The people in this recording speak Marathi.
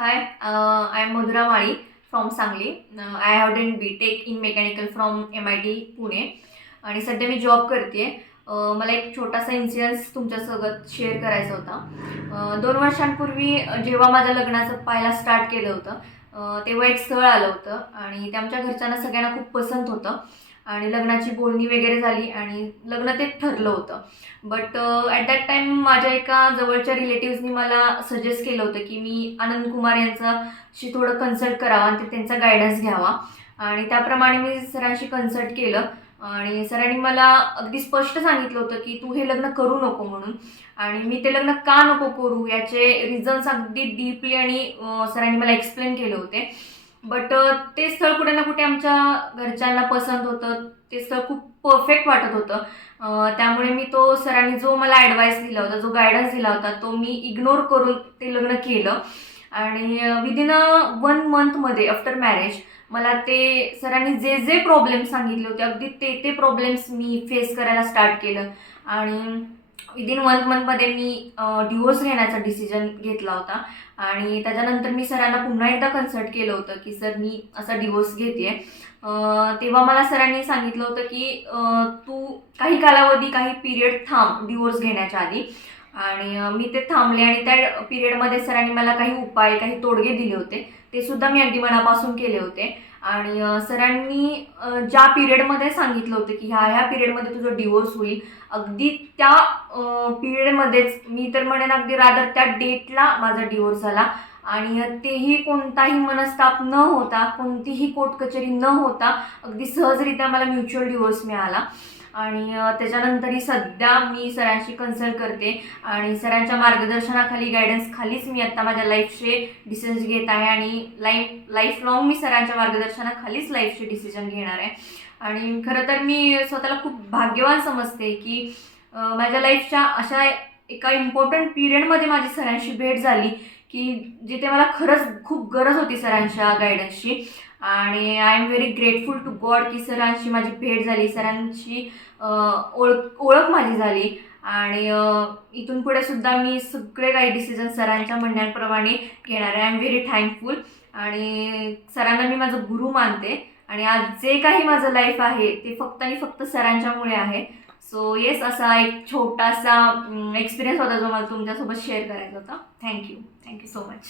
Hi I am Madhura Mali from Sangli I have done B tech in mechanical from M I T Pune आणि सध्या मी जॉब करते uh, मला एक छोटासा इन्सिडन्स तुमच्यासोबत शेअर करायचा होता. Uh, दोन वर्षांपूर्वी uh, जेव्हा माझ्या लग्नाचं पाहायला स्टार्ट केलं होतं तेव्हा एक स्थळ आलं होतं. आणि ते आमच्या घरच्यांना सगळ्यांना खूप पसंत होतं. आणि लग्नाची बोलणी वगैरे झाली आणि लग्न ते ठरलं होतं. बट ॲट दॅट टाईम माझ्या एका जवळच्या रिलेटिव्हजनी मला सजेस्ट केलं होतं की मी आनंद कुमार यांचाशी थोडं कन्सल्ट करावं आणि ते त्यांचा गायडन्स घ्यावा. आणि त्याप्रमाणे मी सरांशी कन्सल्ट केलं. आणि सरांनी मला अगदी स्पष्ट सांगितलं होतं की तू हे लग्न करू नको म्हणून. आणि मी ते लग्न का नको करू याचे रिझन्स अगदी डीपली आणि uh, सरांनी मला एक्सप्लेन केले होते. बट ते स्थळ कुठे ना कुठे आमच्या घरच्यांना पसंत होतं. ते स्थळ खूप परफेक्ट वाटत होतं. त्यामुळे मी तो सरांनी जो मला ॲडवाईस दिला होता जो गायडन्स दिला होता तो मी इग्नोर करून ते लग्न केलं. आणि विदिन अ वन मंथमध्ये आफ्टर मॅरेज मला ते सरांनी जे जे प्रॉब्लेम सांगितले होते अगदी ते ते प्रॉब्लेम्स मी फेस करायला स्टार्ट केलं. आणि विदिन वन मंथमध्ये मी डिवोर्स घेण्याचा डिसिजन घेतला होता. आणि त्याच्यानंतर मी सरांना पुन्हा एकदा कन्सल्ट केलं होतं की सर मी असा डिवोर्स घेते तेव्हा मला सरांनी सांगितलं होतं की तू काही कालावधी काही पिरियड थांब डिवोर्स घेण्याच्या आधी. आणि मी ते थांबले आणि त्या पिरियडमध्ये सरांनी मला काही उपाय काही तोडगे दिले होते. ते सुद्धा मी अगदी मनापासून केले होते. आणि सरांनी ज्या पिरियडमध्ये सांगितलं होतं की ह्या ह्या पिरियडमध्ये तुझं डिवोर्स होईल अगदी त्या पिरियडमध्येच मी तर म्हणेन अगदी रादर त्या डेटला माझा डिवोर्स झाला. आणि तेही कोणताही मनस्ताप न होता कोणतीही कोर्ट कचेरी न होता अगदी सहजरित्या मला म्युच्युअल डिवोर्स मिळाला. आणि त्याच्यानंतरही सध्या मी सरांशी कन्सल्ट करते आणि सरांच्या मार्गदर्शनाखाली गायडन्स खालीच मी आत्ता माझ्या लाईफचे डिसिजन घेत आहे आणि लाईफ लाईफ लॉंग मी सरांच्या मार्गदर्शनाखालीच लाईफचे डिसिजन घेणार आहे. आणि खरं तर मी स्वतःला खूप भाग्यवान समजते की माझ्या लाईफच्या अशा एका इम्पॉर्टंट पिरियडमध्ये माझी सरांशी भेट झाली की जिथे मला खरंच खूप गरज होती सरांच्या गायडन्सची आणि I am very grateful to God की सरांशी माझी भेट झाली सरांची ओळख ओळख माझी झाली. आणि इथून पुढे सुद्धा मी सगळे काही डिसिजन सरांच्या म्हणण्याप्रमाणे घेणार आहे. आय एम व्हेरी थँकफुल आणि सरांना मी माझं गुरु मानते. आणि आज जे काही माझं लाईफ आहे ते फक्त आणि फक्त सरांच्यामुळे आहे. सो येस असा एक छोटासा mm, एक्सपिरियन्स होता जो मला तुमच्यासोबत शेअर करायचा होता. Thank you thank you so much